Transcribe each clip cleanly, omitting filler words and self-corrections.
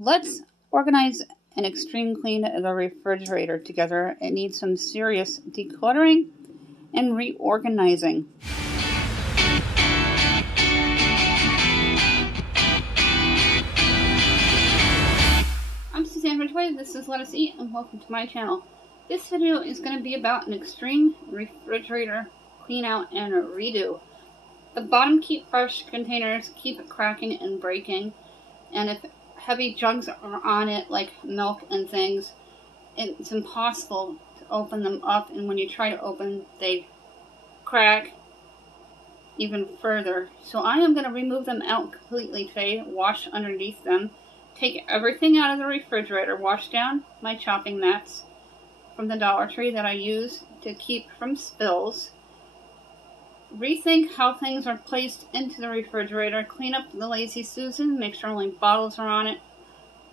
Let's organize an extreme clean of the refrigerator together. It needs some serious decluttering and reorganizing. I'm Suzanne Ridgway, this is Let Us Eat, and welcome to my channel. This video is going to be about an extreme refrigerator clean out and redo. The bottom keep fresh containers keep cracking and breaking, and if heavy jugs are on it, like milk and things, it's impossible to open them up, and when you try to open, they crack even further. So I am going to remove them out completely today, wash underneath them, take everything out of the refrigerator, wash down my chopping mats from the Dollar Tree that I use to keep from spills, rethink how things are placed into the refrigerator, clean up the Lazy Susan, make sure only bottles are on it,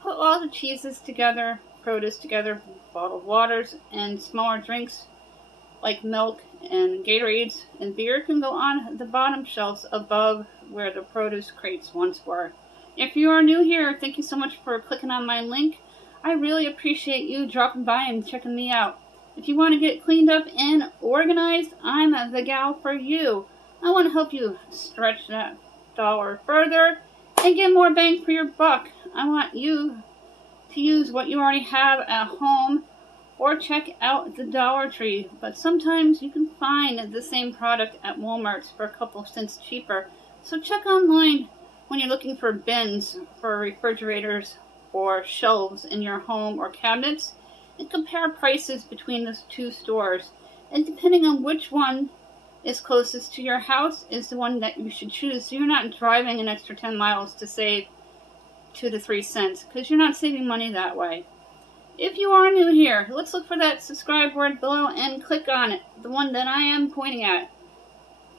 put all the cheeses together, produce together, bottled waters, and smaller drinks like milk and Gatorades and beer can go on the bottom shelves above where the produce crates once were. If you are new here, thank you so much for clicking on my link. I really appreciate you dropping by and checking me out. If you want to get cleaned up and organized, I'm the gal for you. I want to help you stretch that dollar further and get more bang for your buck. I want you to use what you already have at home or check out the Dollar Tree. But sometimes you can find the same product at Walmart for a couple cents cheaper. So check online when you're looking for bins for refrigerators or shelves in your home or cabinets, and compare prices between the two stores. And depending on which one is closest to your house is the one that you should choose, so you're not driving an extra 10 miles to save 2 to 3 cents, because you're not saving money that way. If you are new here, let's look for that subscribe word below and click on it, the one that I am pointing at.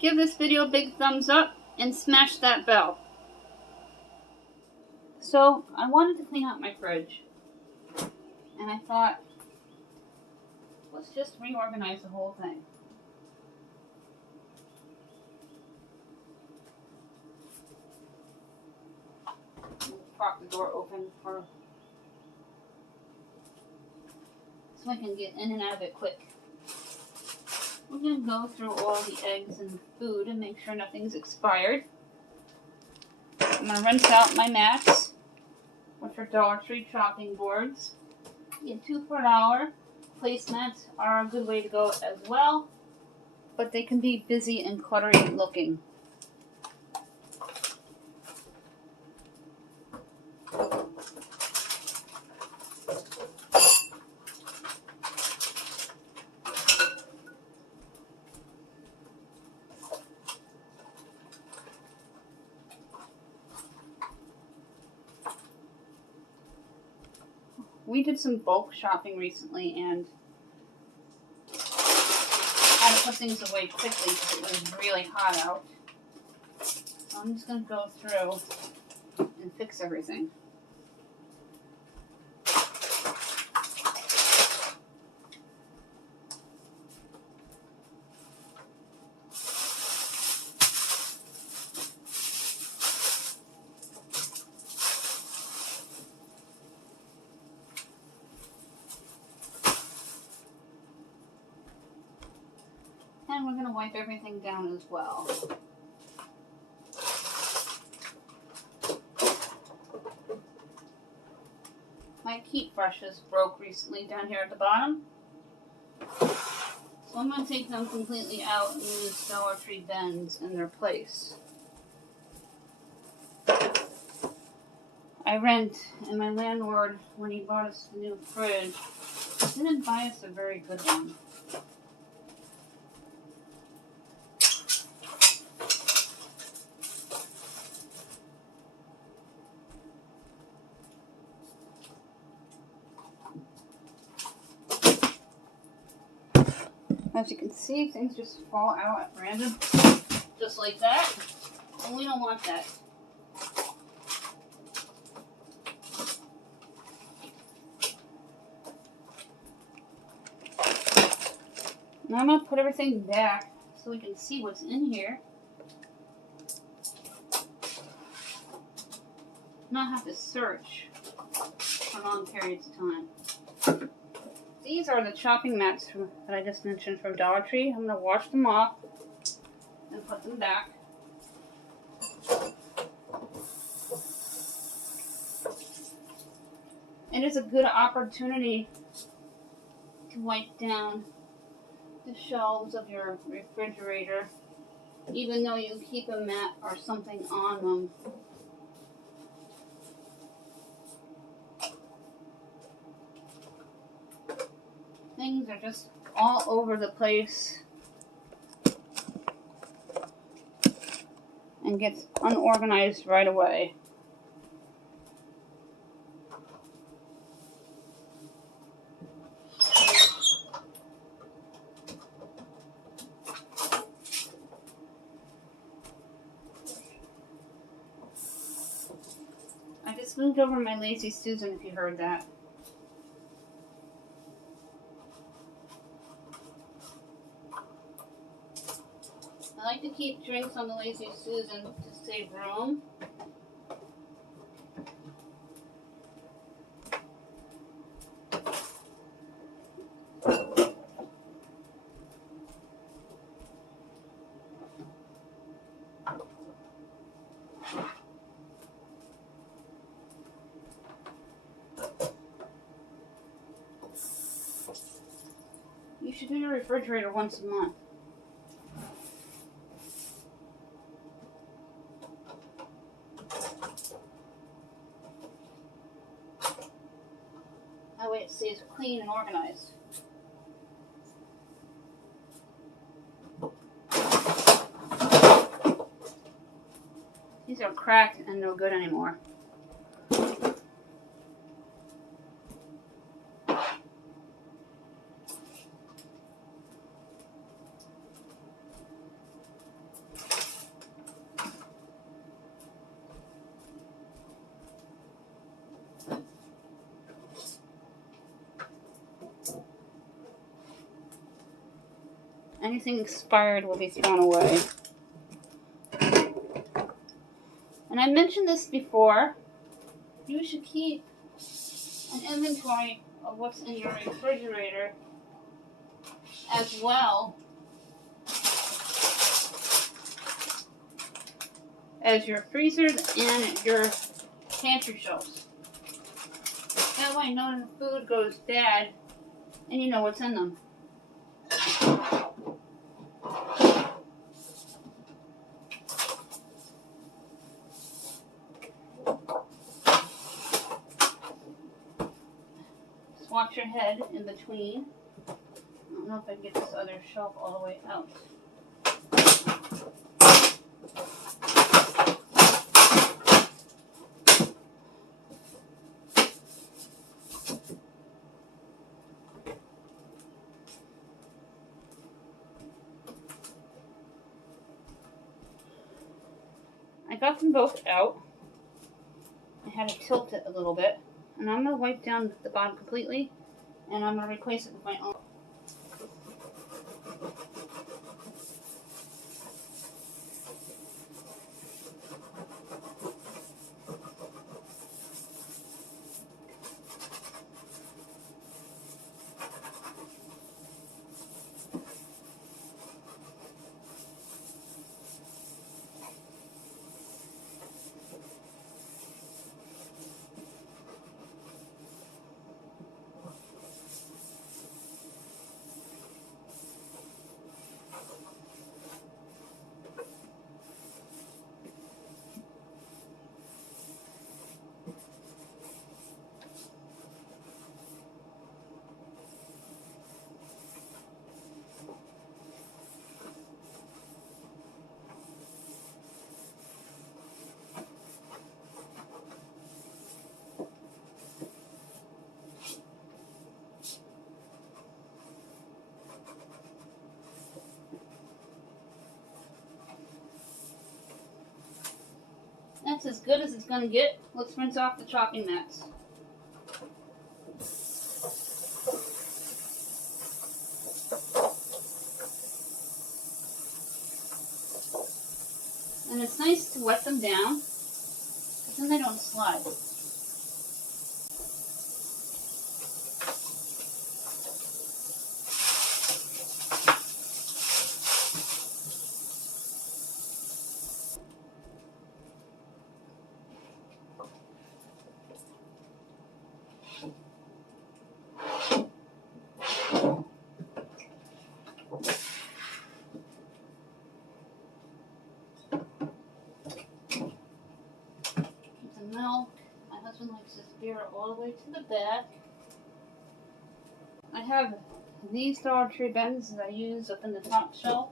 Give this video a big thumbs up and smash that bell. So I wanted to clean out my fridge, and I thought, let's just reorganize the whole thing. Prop the door open so I can get in and out of it quick. We're going to go through all the eggs and food and make sure nothing's expired. I'm going to rinse out my mats, which are Dollar Tree chopping boards. Get 2 for $1. Placemats are a good way to go as well, but they can be busy and cluttery looking. We did some bulk shopping recently and had to put things away quickly because it was really hot out. So I'm just going to go through and fix everything. And we're going to wipe everything down as well. My keep brushes broke recently down here at the bottom. So I'm going to take them completely out and use Dollar Tree bends in their place. I rent, and my landlord, when he bought us the new fridge, didn't buy us a very good one. As you can see, things just fall out at random, just like that, and we don't want that. Now I'm going to put everything back so we can see what's in here. not have to search for long periods of time. These are the chopping mats that I just mentioned from Dollar Tree. I'm going to wash them off and put them back. It is a good opportunity to wipe down the shelves of your refrigerator, even though you keep a mat or something on them. Things are just all over the place and gets unorganized right away. I just moved over my Lazy Susan, if you heard that. I like to keep drinks on the Lazy Susan to save room. You should do your refrigerator once a month. That way it stays clean and organized. These are cracked and no good anymore. Anything expired will be thrown away. And I mentioned this before, you should keep an inventory of what's in your refrigerator as well as your freezers and your pantry shelves. That way none of the food goes bad and you know what's in them. Watch your head in between. I don't know if I can get this other shelf all the way out. I got them both out. I had to tilt it a little bit. And I'm going to wipe down the bottom completely, and I'm going to replace it with my own. That's as good as it's going to get. Let's rinse off the chopping mats. And it's nice to wet them down. then they don't slide. Milk. My husband likes this beer all the way to the back. I have these Dollar Tree bins that I use up in the top shelf.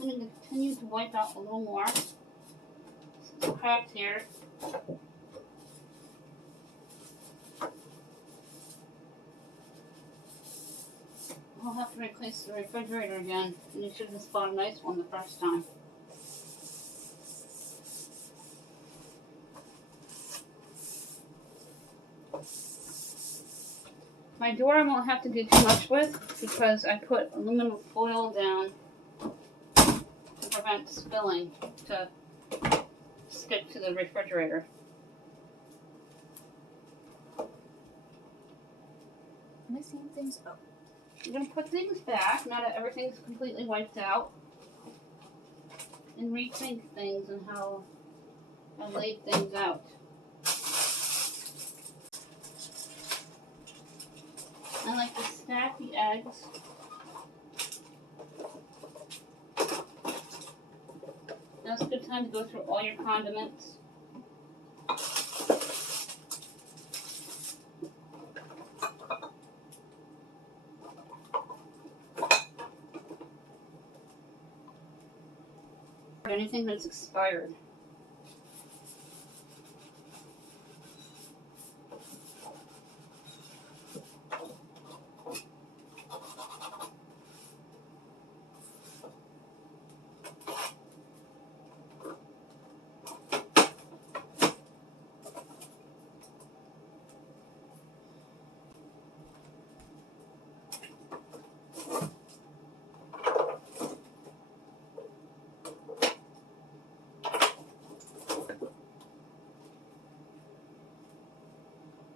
I'm going to continue to wipe out a little more. Some cracks here. I'll have to replace the refrigerator again, and you should have bought a nice one the first time. My door I won't have to do too much with because I put aluminum foil down to prevent spilling to stick to the refrigerator. Am I seeing things? Oh. I'm going to put things back now that everything's completely wiped out and rethink things and how I laid things out. I like to stack the eggs. Now's a good time to go through all your condiments. Anything that's expired.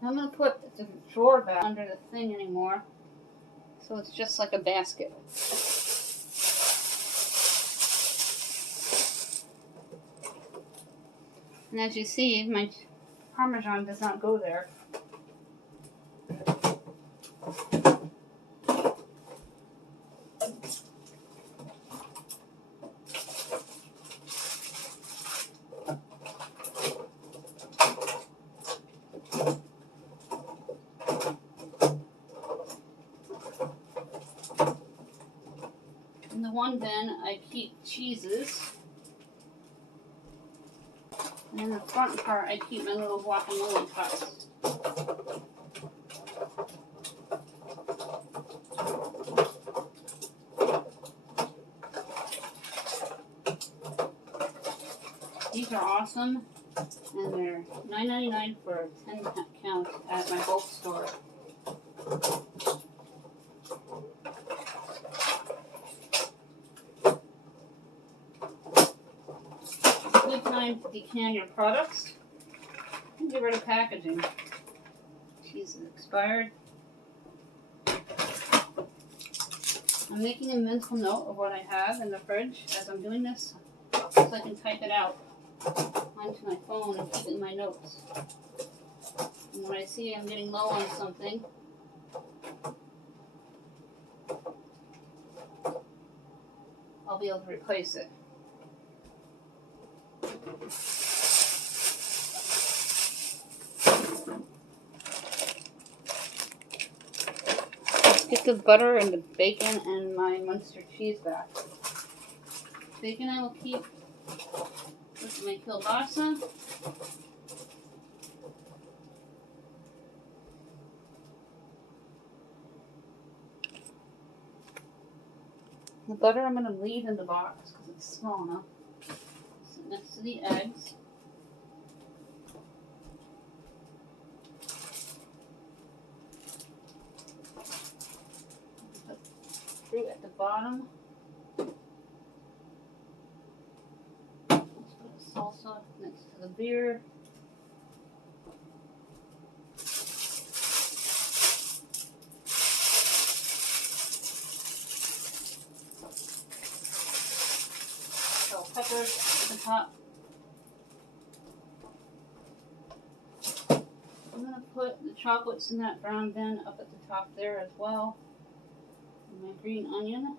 I'm going to put the drawer back under the thing anymore, so it's just like a basket. And as you see, my Parmesan does not go there. In the one bin, I keep cheeses. And in the front part, I keep my little guacamole cups. These are awesome, and they're $9.99 for 10 counts at my bulk store. Good time to decan your products and get rid of packaging. Cheese is expired. I'm making a mental note of what I have in the fridge as I'm doing this so I can type it out onto my phone and keep it in my notes. And when I see I'm getting low on something, I'll be able to replace it. Get the butter and the bacon and my Munster cheese back. Bacon I will keep with my kielbasa. The butter I'm going to leave in the box because it's small enough. Sit next to the eggs. Put bottom. Let's put a salsa next to the beer. Bell peppers at the top. I'm going to put the chocolates in that brown bin up at the top there as well. And my green onion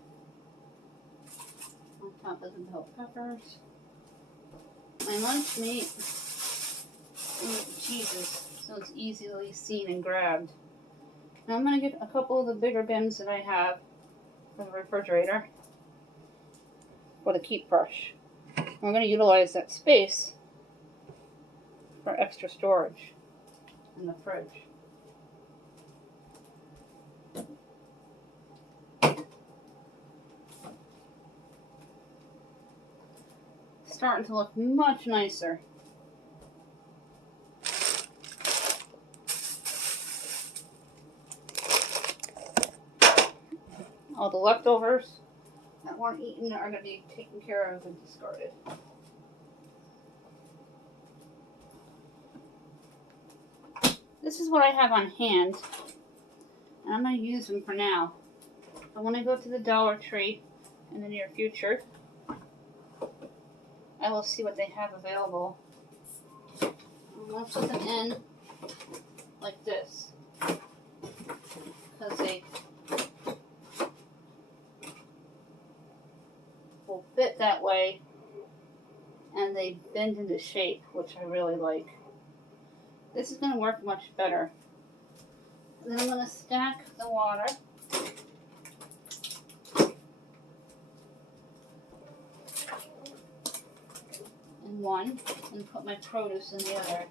on top of the bell peppers. My lunch meat, cheeses, so it's easily seen and grabbed. Now I'm going to get a couple of the bigger bins that I have from the refrigerator for the keep brush. We're going to utilize that space for extra storage in the fridge. Starting to look much nicer. All the leftovers that weren't eaten are going to be taken care of and discarded. This is what I have on hand, and I'm going to use them for now. But when I go to the Dollar Tree in the near future, I will see what they have available. I'm going to put them in like this, because they will fit that way, and they bend into shape, which I really like. This is going to work much better. And then I'm going to stack the water. In one, and put my produce in the other.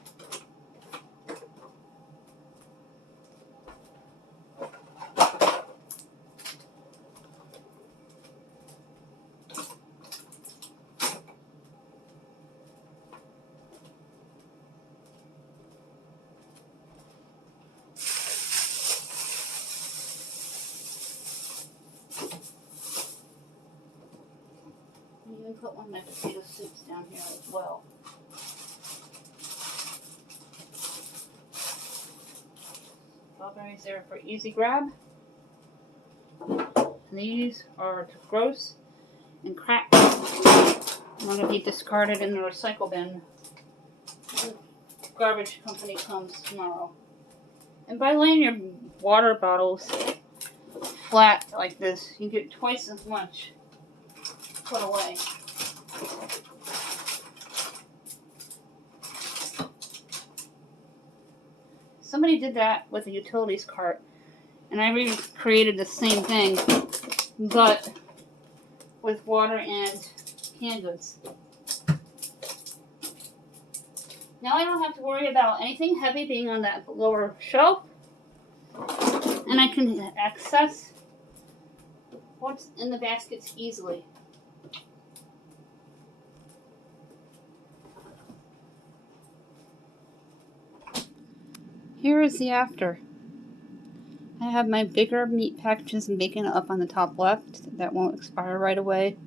I'm going to put one of my potato soups down here as well. Strawberries there for easy grab. These are to gross and cracked. Want to be discarded in the recycle bin. The garbage company comes tomorrow. And by laying your water bottles flat like this, you get twice as much put away. Somebody did that with a utilities cart, and I recreated the same thing, but with water and canned goods. Now I don't have to worry about anything heavy being on that lower shelf, and I can access what's in the baskets easily. Here is the after. I have my bigger meat packages and bacon up on the top left. That won't expire right away.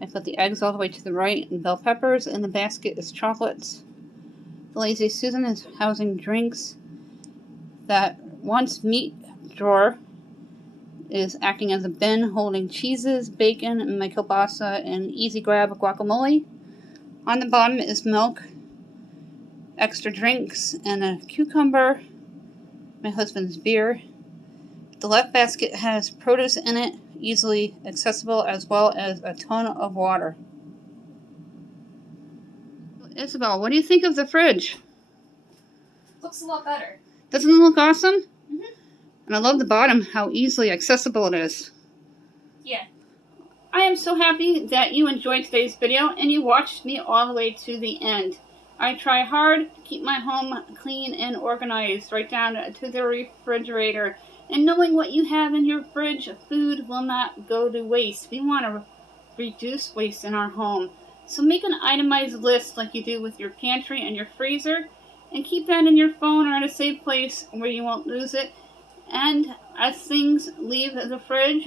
I put the eggs all the way to the right and bell peppers. In the basket is chocolates. The Lazy Susan is housing drinks. That once meat drawer is acting as a bin holding cheeses, bacon, and my kielbasa and easy grab guacamole. On the bottom is milk, extra drinks, and a cucumber, my husband's beer. The left basket has produce in it, easily accessible, as well as a ton of water. Isabel, what do you think of the fridge? Looks a lot better. Doesn't it look awesome? Mm-hmm. And I love the bottom, how easily accessible it is. Yeah. I am so happy that you enjoyed today's video and you watched me all the way to the end. I try hard to keep my home clean and organized, right down to the refrigerator. And knowing what you have in your fridge, food will not go to waste. We want to reduce waste in our home. So make an itemized list like you do with your pantry and your freezer, and keep that in your phone or in a safe place where you won't lose it. And as things leave the fridge,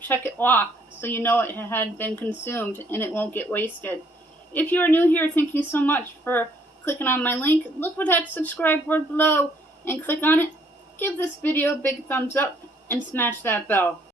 check it locked so you know it had been consumed and it won't get wasted. If you are new here, thank you so much for clicking on my link. Look for that subscribe word below and click on it. Give this video a big thumbs up and smash that bell.